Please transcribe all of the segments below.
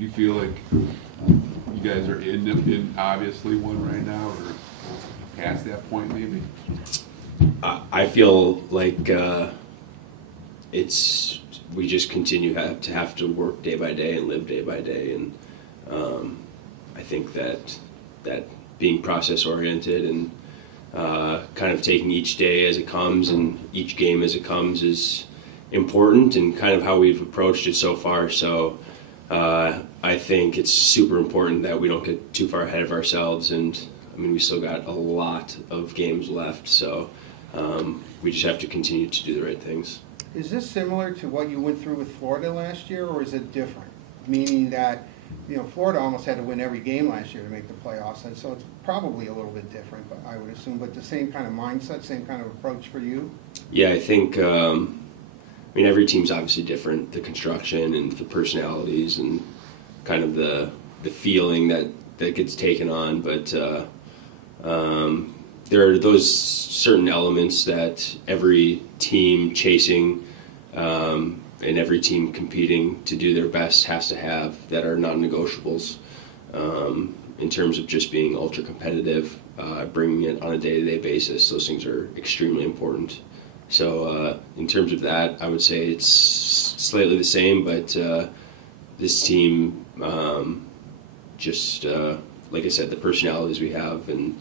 Do you feel like you guys are in obviously one right now, or past that point maybe? I feel like we just continue to have to work day by day and live day by day, and I think that being process oriented and kind of taking each day as it comes and each game as it comes is important, and kind of how we've approached it so far. So I think it's super important that we don't get too far ahead of ourselves, and I mean we still got a lot of games left, so we just have to continue to do the right things. Is this similar to what you went through with Florida last year, or is it different? Meaning that, you know, Florida almost had to win every game last year to make the playoffs, and so it's probably a little bit different, but I would assume, but the same kind of mindset, same kind of approach for you? Yeah, I think, I mean, every team's obviously different, the construction and the personalities and kind of the feeling that gets taken on, but there are those certain elements that every team chasing and every team competing to do their best has to have that are non-negotiables in terms of just being ultra competitive, bringing it on a day-to-day basis. Those things are extremely important. So in terms of that, I would say it's slightly the same, but this team, just like I said, the personalities we have and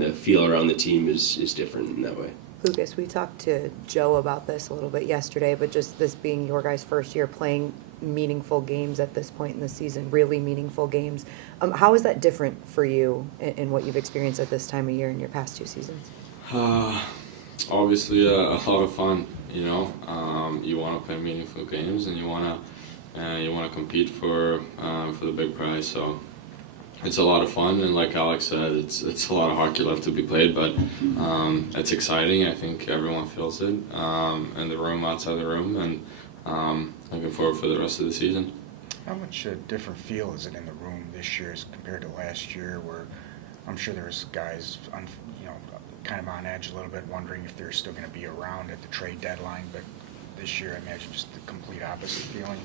the feel around the team is different in that way. Lucas, we talked to Joe about this a little bit yesterday, but just this being your guys' first year playing meaningful games at this point in the season, really meaningful games. How is that different for you in what you've experienced at this time of year in your past two seasons? Obviously, a lot of fun. You know, you want to play meaningful games, and you want to compete for the big prize. So it's a lot of fun, and like Alex said, it's a lot of hockey left to be played, but it's exciting. I think everyone feels it in the room, outside the room, and looking forward for the rest of the season. How much different feel is it in the room this year as compared to last year, where I'm sure there's guys kind of on edge a little bit, wondering if they're still going to be around at the trade deadline, but this year I imagine just the complete opposite feeling?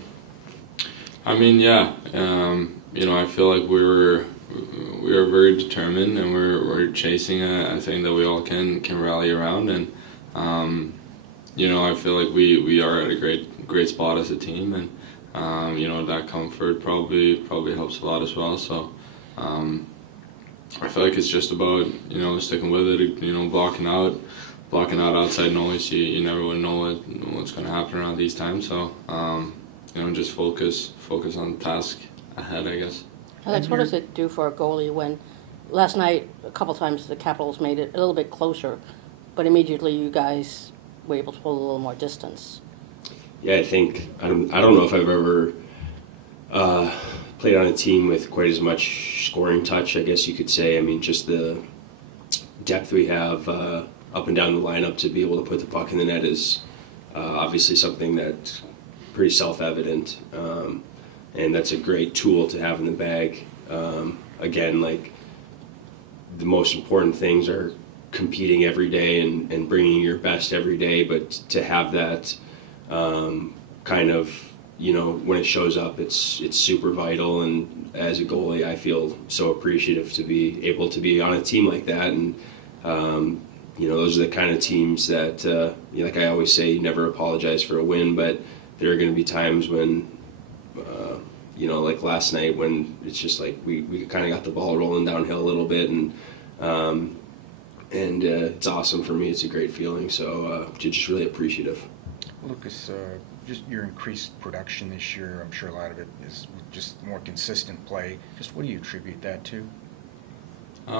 I mean, yeah, I feel like we were very determined, and we're chasing a thing that we all can rally around, and I feel like we are at a great spot as a team, and that comfort probably helps a lot as well. So I feel like it's just about sticking with it, blocking out outside noise. You never would know what's going to happen around these times, so just focus on the task ahead, I guess. Alex, what does it do for a goalie when last night a couple times the Capitals made it a little bit closer, but immediately you guys were able to pull a little more distance? Yeah, I think I don't know if I've ever played on a team with quite as much scoring touch, I guess you could say. I mean, just the depth we have up and down the lineup to be able to put the puck in the net is obviously something that's pretty self-evident, and that's a great tool to have in the bag. Again, like, the most important things are competing every day and bringing your best every day, but to have that kind of, when it shows up, it's super vital. And as a goalie, I feel so appreciative to be able to be on a team like that. And those are the kind of teams that, like I always say, you never apologize for a win, but there are going to be times when, like last night, when it's just like we kind of got the ball rolling downhill a little bit, and it's awesome for me. It's a great feeling. So just really appreciative. Lucas, just your increased production this year, I'm sure a lot of it is just more consistent play. Just what do you attribute that to? A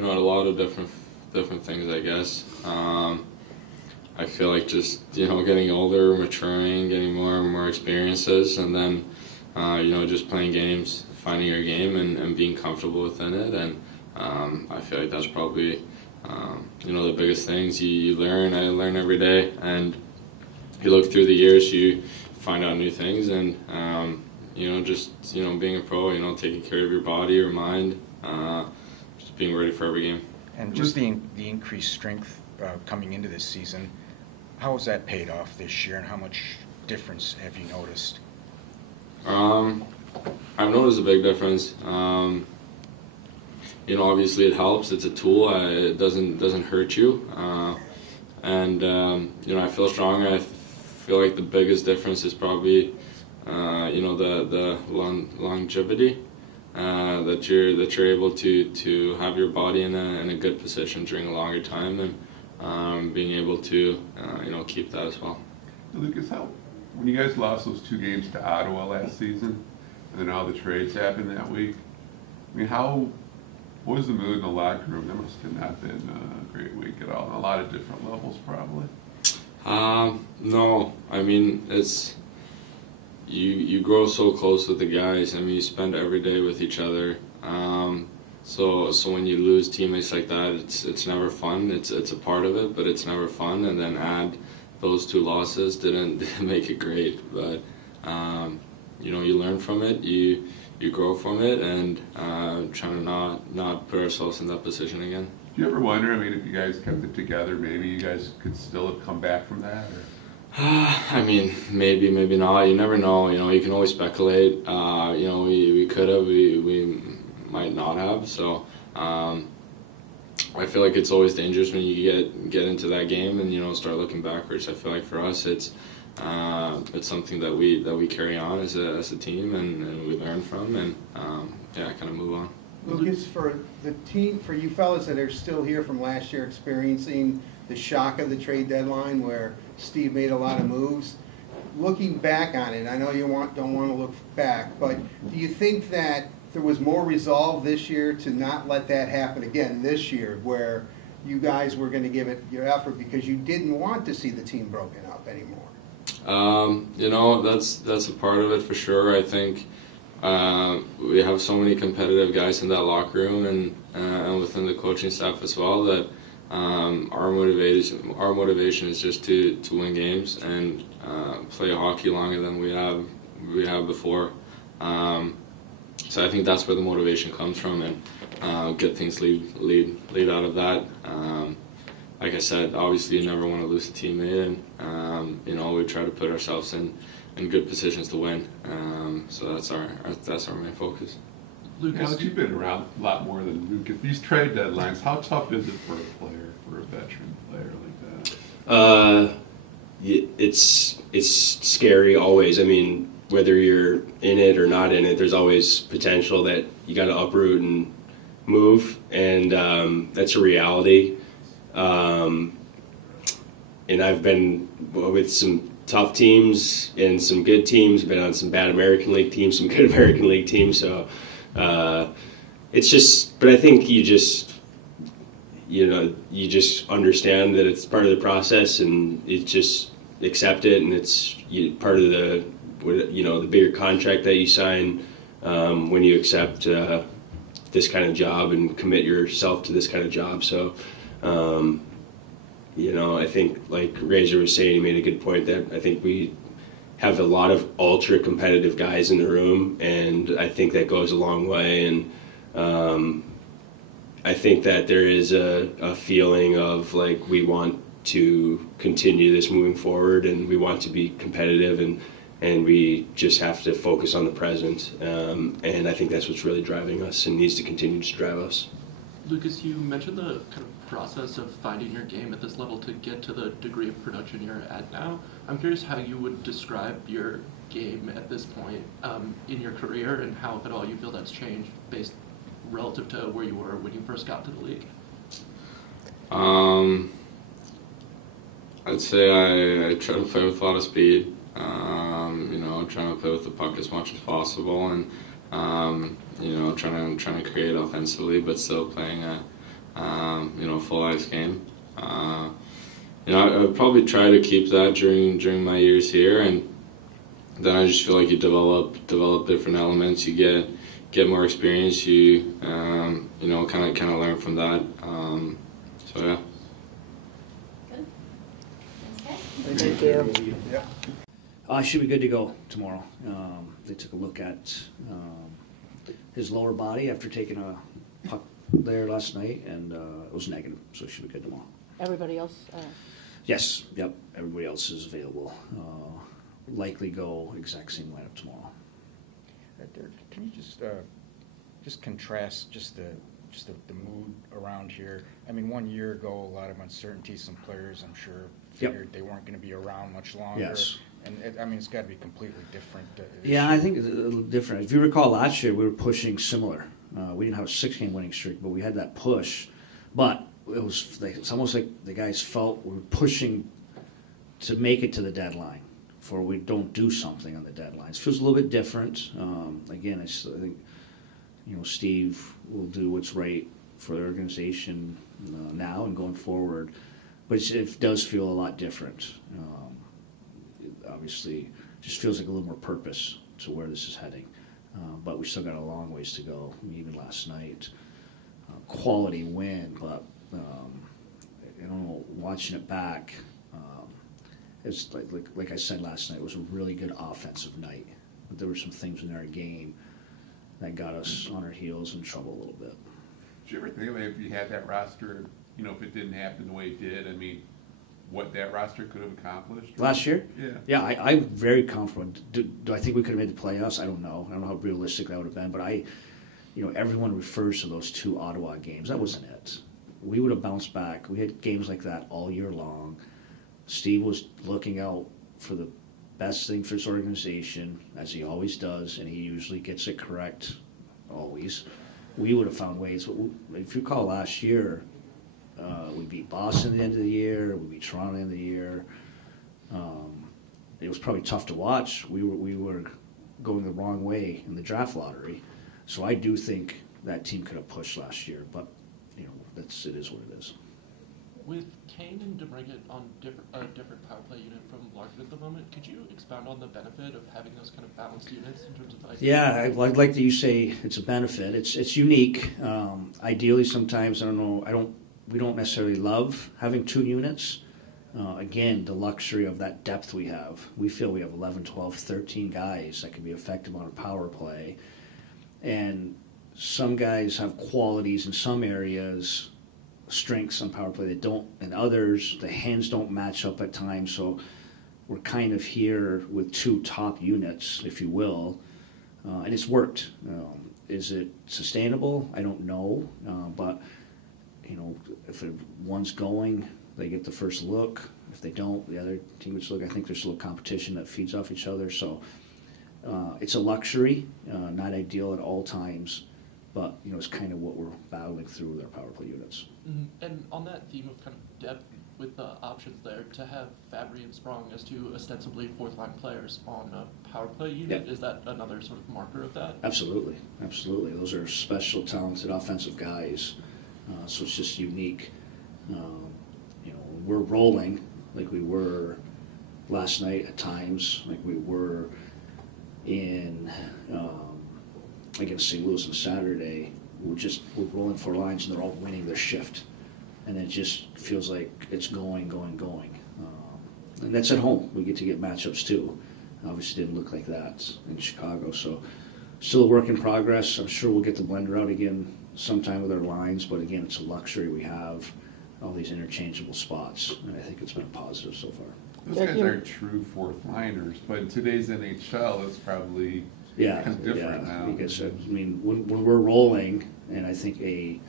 lot of different things, I guess. I feel like just getting older, maturing, getting more and more experiences, and then just playing games, finding your game, and being comfortable within it. And I feel like that's probably the biggest things you learn. I learn every day, and you look through the years, you find out new things, and being a pro, taking care of your body, your mind, just being ready for every game. And just the increased strength coming into this season, how has that paid off this year, and how much difference have you noticed? I've noticed a big difference. You know, obviously it helps. It's a tool. It doesn't hurt you. And you know, I feel stronger. I feel like the biggest difference is probably you know, the longevity. That you're able to have your body in a good position during a longer time, and being able to you know, keep that as well. Lucas, when you guys lost those 2 games to Ottawa last season, and then all the trades happened that week, I mean, what was the mood in the locker room? That must have not been a great week at all, on a lot of different levels probably. No, I mean, it's you grow so close with the guys. I mean, you spend every day with each other. So when you lose teammates like that, it's never fun. It's a part of it, but it's never fun. And then add those 2 losses didn't make it great. But you know, you learn from it. You grow from it, and trying to not put ourselves in that position again. Do you ever wonder, I mean, if you guys kept it together, maybe you guys could still have come back from that? Or? I mean, maybe not. You never know. You know, you can always speculate. You know, we could have, we might not have. So I feel like it's always dangerous when you get into that game and, you know, start looking backwards. I feel like for us, it's something that we carry on as a team, and we learn from, and yeah, kind of move on. Lucas, for the team, for you fellas that are still here from last year experiencing the shock of the trade deadline where Steve made a lot of moves, looking back on it, I know you don't want to look back, but do you think that there was more resolve this year to not let that happen again this year, where you guys were going to give it your effort because you didn't want to see the team broken up anymore? You know, that's a part of it for sure. I think we have so many competitive guys in that locker room, and within the coaching staff as well, that our motivation is just to win games and play hockey longer than we have before. So I think that's where the motivation comes from, and get things lead out of that. Like I said, obviously you never want to lose a teammate, and you know, we try to put ourselves in good positions to win. So that's our main focus. Lucas, you've been around a lot more than Lucas. These trade deadlines, how tough is it for a player, for a veteran player like that? It's scary always. I mean, whether you're in it or not in it, there's always potential that you got to uproot and move, and that's a reality. And I've been with some tough teams and some good teams. Been on some bad American League teams, some good American League teams. So it's just, but I think you just understand that it's part of the process, and you just accept it, and it's part of the bigger contract that you sign when you accept this kind of job and commit yourself to this kind of job. So I think, like Razor was saying, he made a good point that I think we have a lot of ultra competitive guys in the room, and I think that goes a long way. And I think that there is a feeling of like we want to continue this moving forward, and we want to be competitive, and we just have to focus on the present. And I think that's what's really driving us and needs to continue to drive us. Lucas, you mentioned the kind of process of finding your game at this level to get to the degree of production you're at now. I'm curious how you would describe your game at this point in your career, and how, if at all, you feel that's changed based relative to where you were when you first got to the league. I'd say I try to play with a lot of speed. Trying to play with the puck as much as possible, and trying to create offensively, but still playing a full ice game. I would probably try to keep that during my years here, and then I just feel like you develop different elements. You get more experience. You kind of learn from that. So yeah. Thank you. Yeah. I should be good to go tomorrow. They took a look at his lower body after taking a puck there last night, and it was negative, so it should be good tomorrow. Everybody else? Yes, yep, everybody else is available. Likely go exact same lineup tomorrow. Derek, can you just contrast the mood around here? I mean, 1 year ago, a lot of uncertainty. Some players, I'm sure, figured they weren't going to be around much longer. Yes. And I mean, it's got to be completely different. Yeah, I think it's a little different. If you recall last year, we were pushing similar. We didn't have a 6-game winning streak, but we had that push. But it's almost like the guys felt we were pushing to make it to the deadline, for we don't do something on the deadline. It feels a little bit different. Again, I think Steve will do what's right for the organization now and going forward, but it does feel a lot different. It obviously just feels like a little more purpose to where this is heading, but we still got a long ways to go. I mean, even last night, quality win, but I don't know, watching it back, it's like I said last night, it was a really good offensive night, but there were some things in our game that got us on our heels in trouble a little bit. Did you ever think of if you had that roster, if it didn't happen the way it did, I mean, what that roster could have accomplished? Last year? Yeah. Yeah, I'm very confident. Do I think we could have made the playoffs? I don't know. I don't know how realistic that would have been, but everyone refers to those 2 Ottawa games. That wasn't it. We would have bounced back. We had games like that all year long. Steve was looking out for the best thing for his organization, as he always does, and he usually gets it correct, always. We would have found ways. But if you recall last year, we beat Boston at the end of the year. We beat Toronto at the end of the year. It was probably tough to watch. We were going the wrong way in the draft lottery. So I do think that team could have pushed last year, but it is what it is. With Kane and DeBrincat on different power play unit from Larkin at the moment, could you expound on the benefit of having those kind of balanced units in terms of Yeah, I'd like that you say it's a benefit. It's unique. Ideally, sometimes we don't necessarily love having 2 units. Again, the luxury of that depth we have. We feel we have 11, 12, 13 guys that can be effective on a power play. And some guys have qualities in some areas, strengths on power play that don't, and others, the hands don't match up at times. So we're kind of here with 2 top units, if you will, and it's worked. Is it sustainable? I don't know, but if one's going, they get the first look. If they don't, the other team gets a look. I think there's a little competition that feeds off each other. So it's a luxury, not ideal at all times, but it's kind of what we're battling through with our power play units. Mm-hmm. And on that theme of kind of depth with the options there, to have Fabry and Sprong as 2 ostensibly 4th-line players on a power play unit, is that another sort of marker of that? Absolutely. Those are special, talented offensive guys. So it's just unique. We're rolling like we were last night at times, like we were in against St. Louis on Saturday. We're rolling 4 lines and they're all winning their shift, and it just feels like it's going. And that's at home. We get to get matchups too. Obviously, didn't look like that in Chicago. So still a work in progress. I'm sure we'll get the blender out again sometime with our lines, but again, it's a luxury we have, all these interchangeable spots, and I think it's been positive so far. Those guys aren't true 4th-liners, but in today's NHL, it's probably different now. Like I said, when we're rolling, and I think a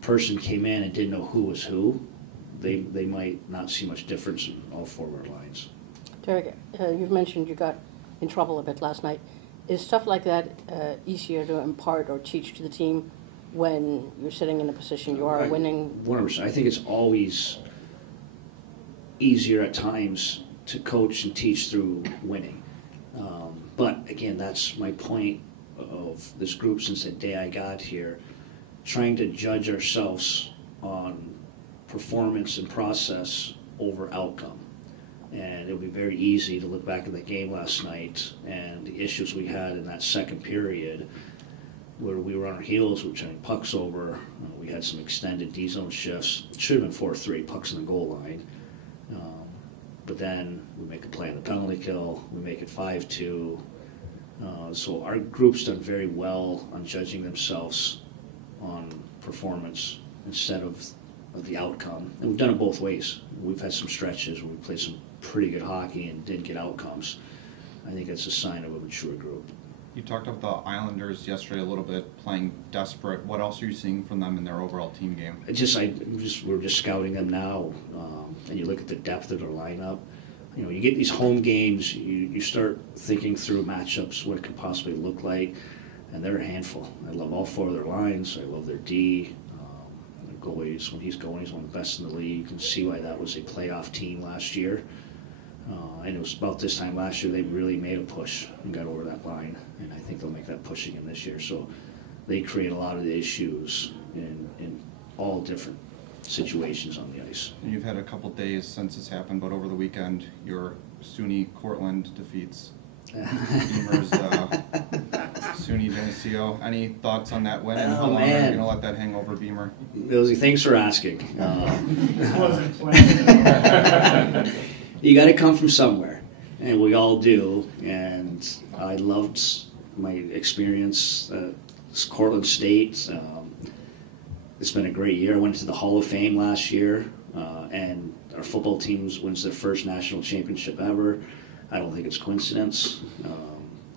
person came in and didn't know who was who, they might not see much difference in all 4 of our lines. Derek, you've mentioned you got in trouble a bit last night. Is stuff like that easier to impart or teach to the team when you're sitting in a position you are winning? 100%. I think it's always easier at times to coach and teach through winning. But again, that's my point of this group since the day I got here, trying to judge ourselves on performance and process over outcome. And it would be very easy to look back at the game last night and the issues we had in that second period where we were on our heels, we were turning pucks over, we had some extended D-zone shifts. It should have been 4-3, pucks in the goal line. But then we make a play on the penalty kill, we make it 5-2. So our group's done very well on judging themselves on performance instead of the outcome. And we've done it both ways. We've had some stretches where we played some pretty good hockey and didn't get outcomes. I think that's a sign of a mature group. You talked about the Islanders yesterday a little bit, playing desperate. What else are you seeing from them in their overall team game? We're just scouting them now, and you look at the depth of their lineup. You know, you get these home games, you start thinking through matchups, what it could possibly look like, and they're a handful. I love all 4 of their lines. I love their D. Their goalies, when he's going, he's one of the best in the league. You can see why that was a playoff team last year. And it was about this time last year they really made a push and got over that line, and I think they'll make that push again this year. So they create a lot of the issues in all different situations on the ice. And you've had a couple days since this happened, but over the weekend, your SUNY Cortland defeats Beamer's SUNY Geneseo. Any thoughts on that win? And how long are you going to let that hang over Beamer? Rosie, thanks for asking. Wasn't planned. You got to come from somewhere, and we all do. And I loved my experience at Cortland State. It's been a great year. I went to the Hall of Fame last year, and our football team wins their first national championship ever. I don't think it's coincidence.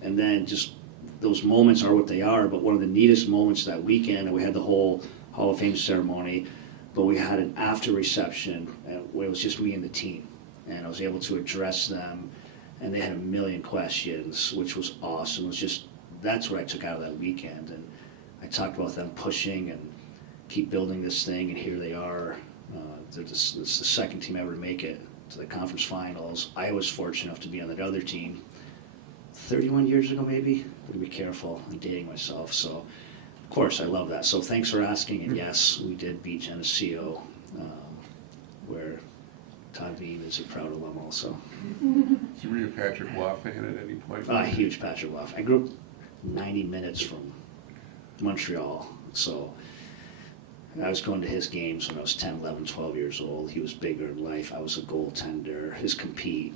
And then just those moments are what they are. But one of the neatest moments that weekend, and we had the whole Hall of Fame ceremony, but we had an after reception where it was just me and the team. And I was able to address them, and they had a million questions, which was awesome. It was just, that's what I took out of that weekend. And I talked about them pushing and keep building this thing, and here they are. It's the second team ever to make it to the conference finals. I was fortunate enough to be on that other team 31 years ago, maybe. But be careful, I'm dating myself. So, of course, I love that. So thanks for asking. And yes, we did beat Geneseo, where Todd Bean is a proud alum also. So were you a Patrick Waugh fan at any point? A huge Patrick Waugh fan. I grew up 90 minutes from Montreal, so I was going to his games when I was 10, 11, 12 years old. He was bigger in life. I was a goaltender, his compete.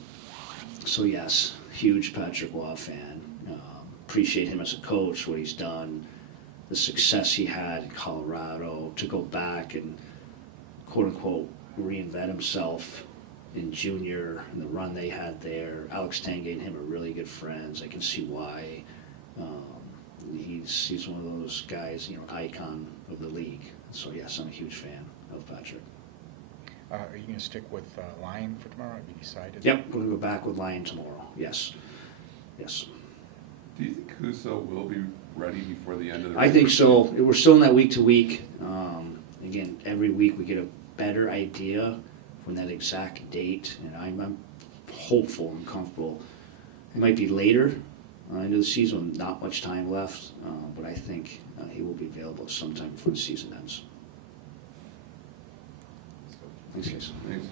So yes, huge Patrick Waugh fan. Appreciate him as a coach, what he's done, the success he had in Colorado, to go back and quote-unquote reinvent himself in junior and the run they had there. Alex Tanguay and him are really good friends. I can see why. He's one of those guys, you know, icon of the league. So yes, I'm a huge fan of Patrick. Are you going to stick with Lyon for tomorrow? Have you decided? Yep, we're going to go back with Lyon tomorrow. Yes. Do you think Husso will be ready before the end of the I think so. We're still in that week-to-week. Again, every week we get a better idea from that exact date, and I'm hopeful and comfortable. It might be later into the season, not much time left, but I think he will be available sometime before the season ends. Thanks, guys. Thanks.